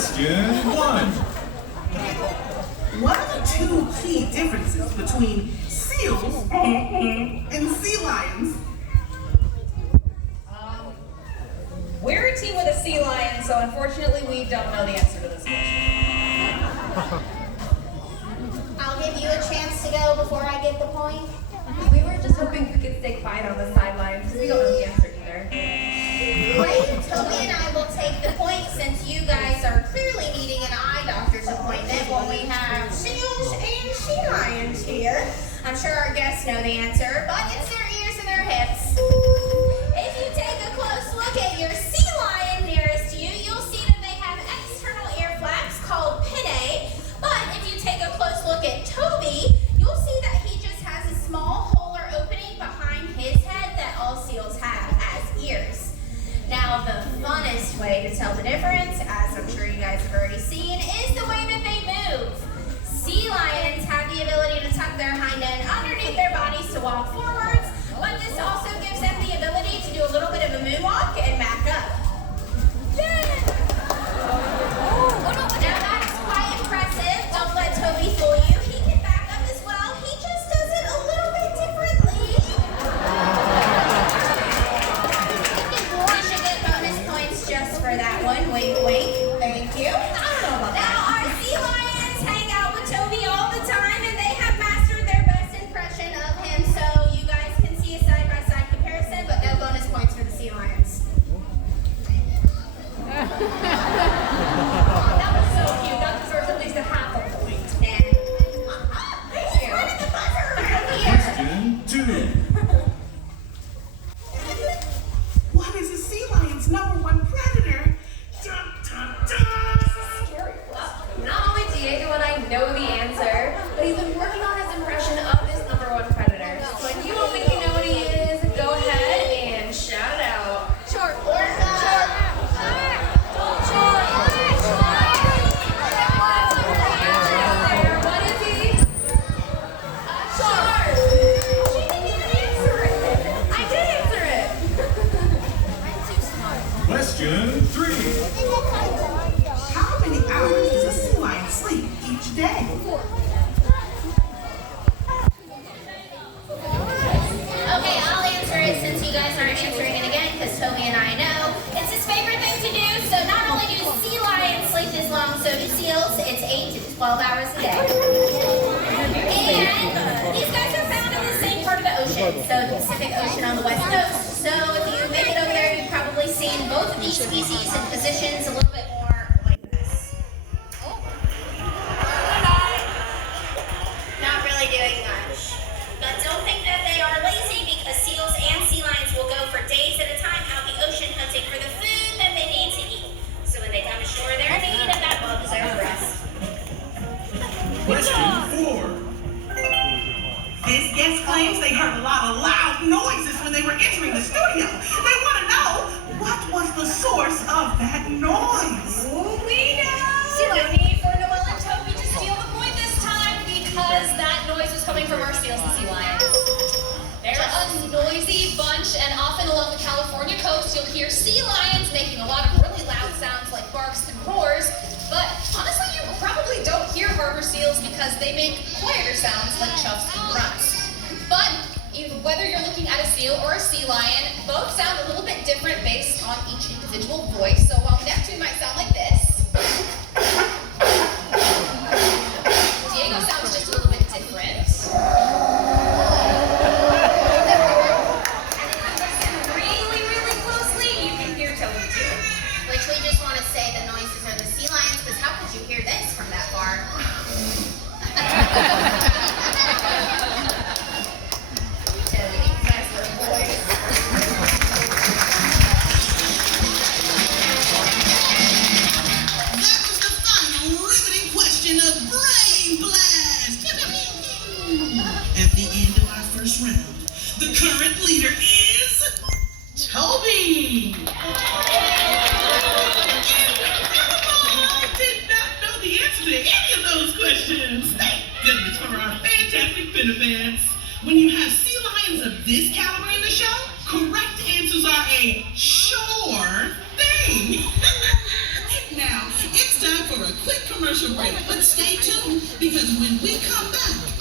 Question 1. What are the two key differences between seals and sea lions? We're a team with a sea lion, so unfortunately we don't know the answer to this question. I'll give you a chance to go before I get the point. We were just hoping we could stay quiet on the sidelines because we don't know the answer either. Great, Toby and I will take the point since you guys are clearly needing an eye doctor's appointment when we have seals and sea lions here. I'm sure our guests know the answer, but it's their ears and their hips. If you take a close look at your sea lion nearest you, you'll see that they have external ear flaps called pinnae. But if you take a close look at Toby, you'll see that he just has a small hole or opening behind his head that all seals have as ears. Now, the funnest way to tell the difference, as I'm sure you guys have already seen, is the way that they move. Sea lions have the ability to tuck their hind end underneath their bodies to walk forwards, but this also gives them the ability to do a little bit of a moonwalk and back up. Now that's quite impressive. Don't let Toby fool you. He can back up as well. He just does it a little bit differently. We should get bonus points just for that one. Wink, wink. Thank you. Now our sea lions hang out with Toby all the time, and they have mastered their best impression of him. So you guys can see a side-by-side comparison, but no bonus points for the sea lions. That was so cute. That deserves at least a half a point. He's running the buzzer around here. Question 2. What is a sea lion's #1 predator? Dun, dun, dun. Not only Diego and I know the answer, but he's been working on his impression of this #1 predator. So if you don't think you know what he is, go ahead and shout it out. Short. Orca. What is he? Shark. She didn't even answer it. I did answer it. I'm too smart. Question 3. How many hours does a sea lion sleep each day? Okay, I'll answer it since you guys aren't answering it again because Toby and I know. It's his favorite thing to do, so not only do sea lions sleep this long, so do seals. It's 8 to 12 hours a day. And these guys are found in the same part of the ocean, so the Pacific Ocean on the west coast. So if you make it over there, you've probably seen both of these species in positions a little bit more like this. Not really doing much. But don't think that they are lazy because seals and sea lions will go for days at a time out the ocean hunting for the food that they need to eat. So when they come ashore, they're in need of that well-deserved rest. Question 4. This guest claims they heard a lot of loud noises when they were entering the studio. They want to know what was the source of that noise. We know! No need for Noelle and Toby to steal the point this time because that noise was coming from our seals and sea lions. They're a noisy bunch, and often along the California coast you'll hear sea lions making a lot of really loud sounds like barks and roars, but honestly you probably don't hear harbor seals because they make quieter sounds like chuffs and grunts. But whether you're looking at a seal or a sea lion, both sound a little bit different based on each individual voice. So while Neptune might sound like this, Diego sounds just a little bit different. And if you listen really, really closely, you can hear Toby too. Which we just want to say the noises are the sea lions, because how could you hear this from that far? Toby, that's the voice. That was the final riveting question of Brain Blast. At the end of our first round, the current leader is Toby. I did not know the answer to any of those questions. Thank goodness for our fantastic benefits. When you have sea lions of this caliber in the show, correct answers are a sure thing. Now, it's time commercial break, but stay tuned because when we come back,